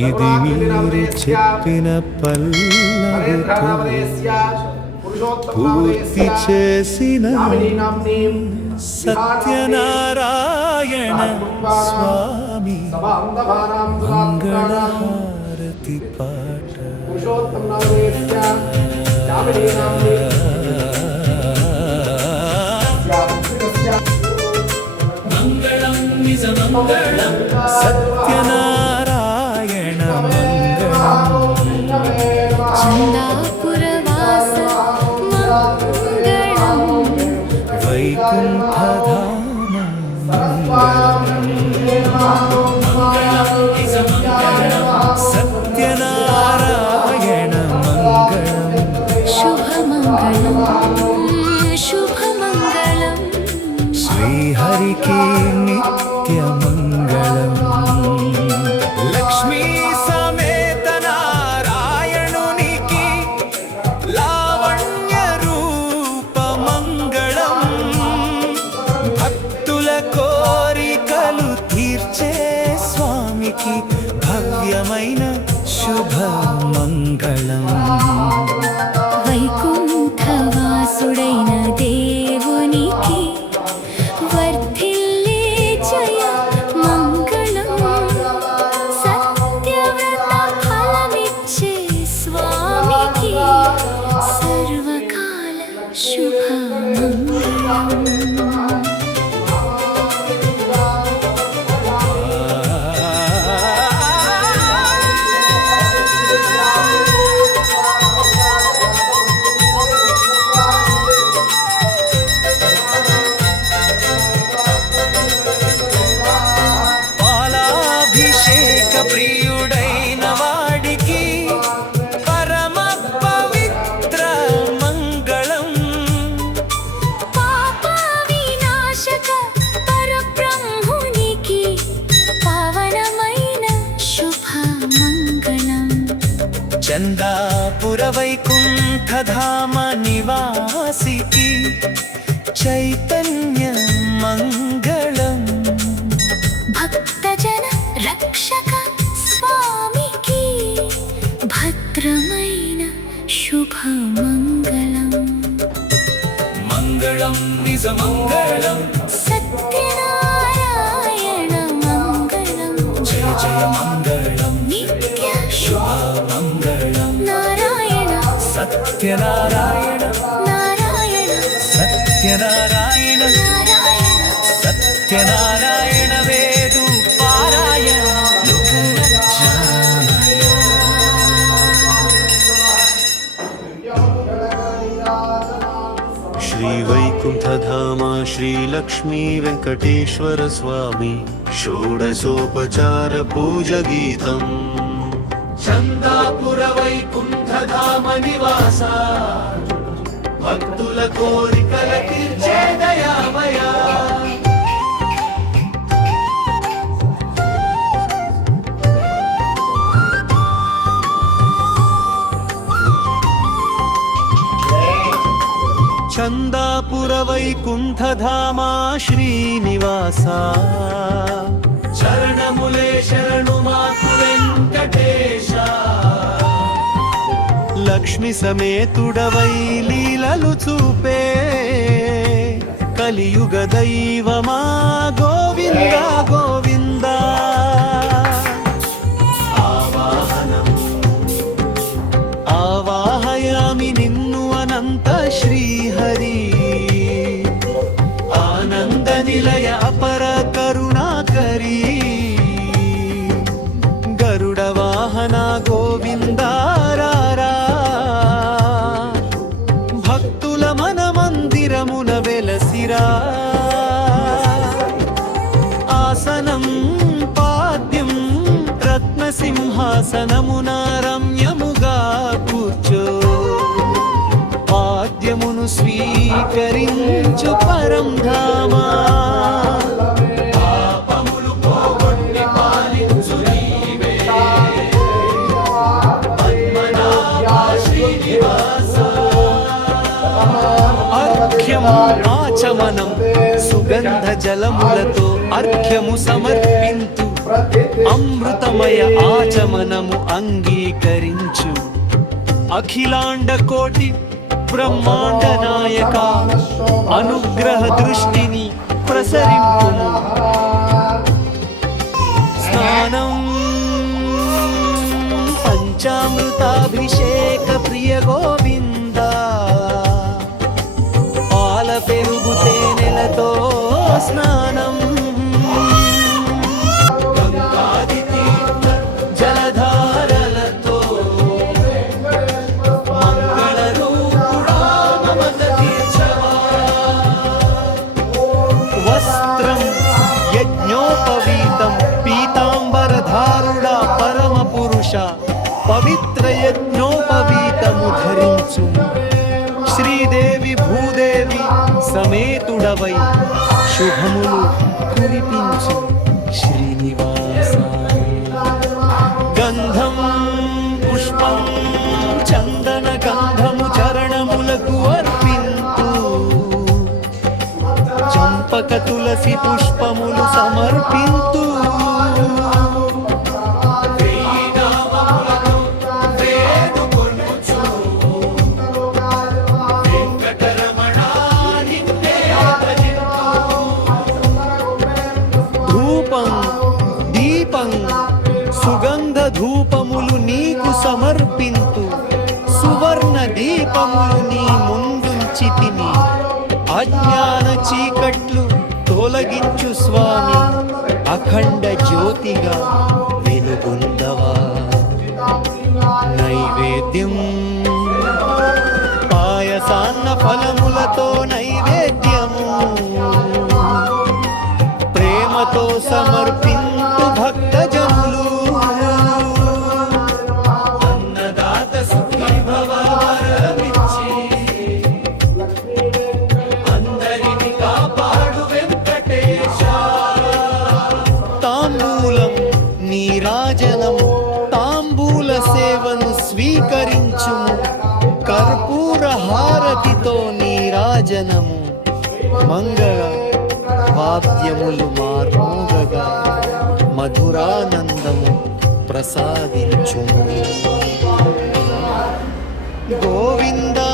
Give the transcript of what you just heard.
ఇది మీరు చెప్పిన పల్లవితో పూర్తి చేసిన సత్యనారాయణ స్వామి మంగళహారతి పాట. మంగళం నిజ మంగళం సత్యనారాయణ మంగళం. చందాపురవాస మంగళం వైకుంఠధామ సత్యనారాయణ మంగళం. శుభమంగళం శుభమంగళం శ్రీహరికి నిత్యమంగళం. లక్ష్మీ సమేత నారాయణునికి లావణ్య రూప మంగళం. భక్తుల కోరికలు తీర్చే స్వామికి భవ్యమైన శుభ మంగళం. వైకుంఠవాసుడైన దేవునికి వర్ధిల్లే జయ మంగళం. సత్యవ్రత ఫలమిచ్చే స్వామికి సర్వకాల శుభమంగళం. పాలాభిషేక ప్రియుడైన వాడికి పరమ పవిత్ర మంగళం. పాప వినాశక పరబ్రహ్మునికి పావనమైన శుభమంగళం. చందాపుర వైకుంఠధామ నివాసికి చైతన్య మంగళం. భక్తజన రక్షక స్వామికి భద్రమైన శుభమంగళం. మంగళం నిజ మంగళం సత్యనారాయణ మంగళం. జయ జయ మంగళం నిత్య శుభ మంగళం. నారాయణ సత్యనారాయణ నారాయణ సత్యనారాయణ నారాయణ సత్యనారాయణ వేదు పారాయణ श्री वैकुंठधाम श्री लक्ष्मी वेंकटेश्वर स्वामी षोडशोपचार पूजगीतम्. చందాపుర వైకుంఠధామ నివాస భక్తుల కోరికల తీర్చే దయామయ. చందాపుర వైకుంఠధామ శ్రీనివాస చరణములే శరణు మాకు వెంకటేశ. లక్ష్మి సమేతుడవై లీలలు చూపే కలియుగ దైవమా గోవింద గోవింద. ఆవాహయామి నిన్ను అనంత శ్రీహరి. ఆనంద నిలయ అపర కరుణాకరి. గరుడ వాహన గోవిందారా. భక్తుల మన మందిరమున వెలసిరా. ఆసనం పాద్యం రత్నసింహాసనమున రమ్యముగా కూర్చో. పాద్యమును స్వీకరించు పరం ధామా. పాపములు పోగొట్టి పాలించు నీవే పద్మనాభ శ్రీనివాస. అర్ఘ్యము ఆచమనం సుగంధ జలములతో అర్ఘ్యము సమర్పింతు. అమృతమయ ఆచమనము అంగీకరించు అఖిలాండ కోటి బ్రహ్మాండ నాయక అనుగ్రహ దృష్టిని ప్రసరింపుము. స్నానం పంచామృతాభిషేక ప్రియ గోవింద పాల పెరుగు తేనెలతో స్నానం గంగాది తీర్థ జలధారలతో మంగళ రూపుడా మమత తీర్చవా. వస్త్రం యజ్ఞోపవీతం పీతాంబరధారుడా పరమ పురుష పవిత్ర యజ్ఞోపవీతము ధరించు. శ్రీదేవి భూదేవి సమేతుడవై శుభములు కురిపించు శ్రీనివాస. గంధం పుష్పం చందన గంధము చరణములకు అర్పింతు. చంపక తులసి పుష్పములు సమర్పింతు. ధూపం దీపం సుగంధ ధూపములు నీకు సమర్పింతు. సువర్ణ దీపములు నీ ముందుంచి తిని అజ్ఞాన చీకట్లు తొలగించు స్వామి. అఖండ జ్యోతిగా వెలుగొందవా. నైవేద్యం పాయసాన్న ఫలములతో నైవేద్యము ప్రేమతో సమర్పింతు భక్తజనులు. అన్నదాత సుఖీ భవ వరమిచ్చి అందరిని కాపాడు వెంకటేశ. తాంబూలం నీరాజనం తాంబూల సేవను స్వీకరించుము. కర్పూర హారతితో నీరాజనము మంగళ వాద్యములు మార్మోగగా మధురానందము ప్రసాదించుము. గోవిందా